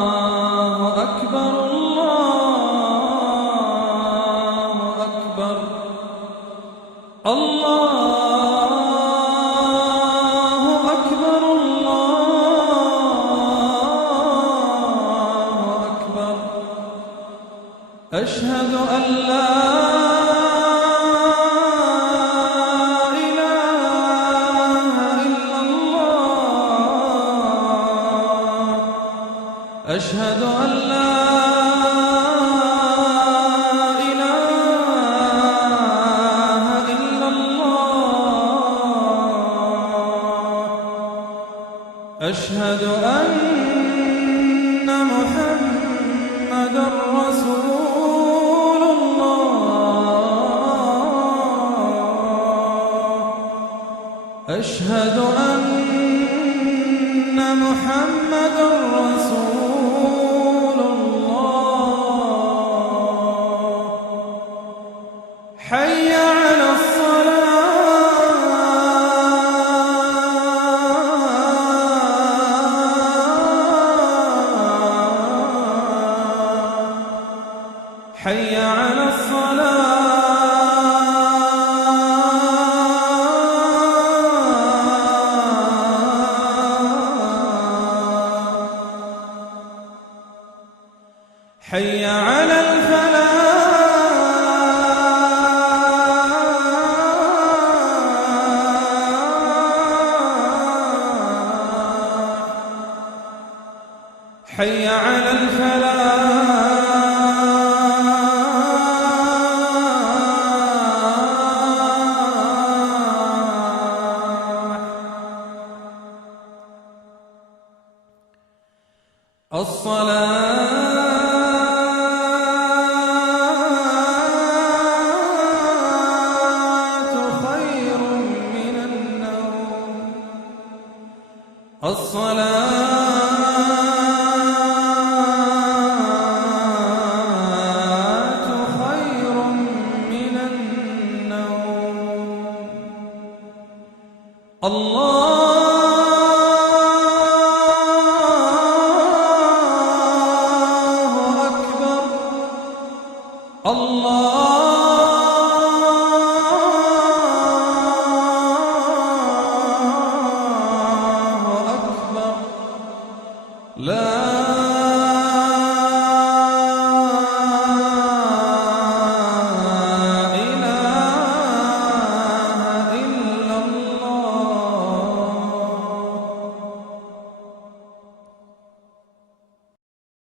الله أكبر الله أكبر الله أكبر الله أكبر أشهد أن لا أشهد أن لا إله إلا الله أشهد أن محمدًا رسول الله أشهد أن محمدًا رسول حي على الصلاة حي على الصلاة حي على الفلاح حي على الفلاح الصلاة خير من النوم الصلاة خير من النوم